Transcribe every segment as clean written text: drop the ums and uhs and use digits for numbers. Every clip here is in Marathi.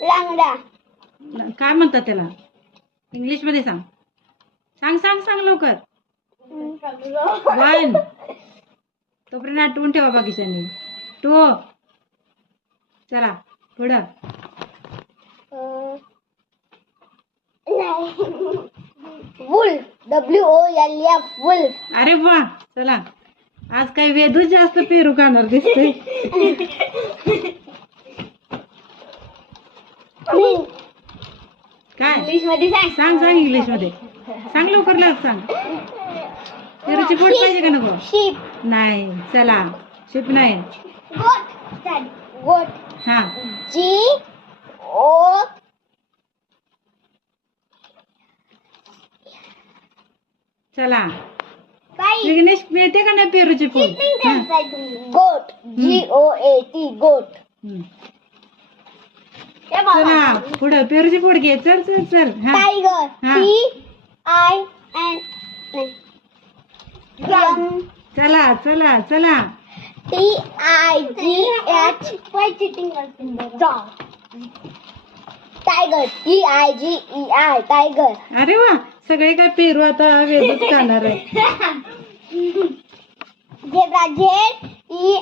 लांगडा. काय म्हणतात त्याला? इंग्लिश मध्ये सांग. सांग सांग सांग लवकर. 1. तोपर्यंत आठवून ठेवा बाकीच्यांनी. 2. चला पुढं. वुल्फ. WOLF. वुल्फ. अरे वा, चला. आज काही वेदूच जास्त पेरू खाणार दिसते. काय इंग्लिश मध्ये सांग. सांग सांग इंग्लिश मध्ये सांग लवकर लाग सांग. पेरूची पोट पाहिजे का नको? शीप. नाही. चला शिप नाही. गोट. गोट. हा GO. चला. बाई. विघ्नेश मिळते का नाही पेरूची पोट? गोट. GOAT. गोट. चला पुढं पेरूची पोट घे. चल चल चल. हा टायगर. हा. TIN. चला चला चला. TIGH. टायगर. TIGEI. टायगर. अरे वा, सगळे काय पेरू आता वेदच खाणार आहे. झेब्रा. ZEYX.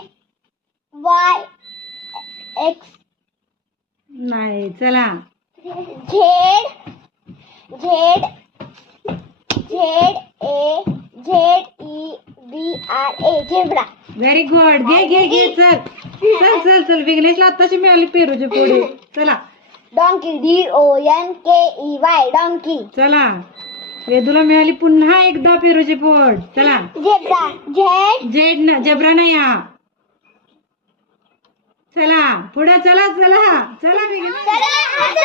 नाही. चला ZEBRA. झेब्रा. Very good. घे घे घे. चल चल चल चल. विघ्नेशला आताशी मिळाली पेरूची पोळी. चला. डॉंकी. DONKEY. डॉंकी. चला वेदूला मिळाली पुन्हा एकदा पेरूची पोट. चला. झेब्रा. जेब्रा नाही हा. चला पुढे. चला चला चला विघ्नेश. चला.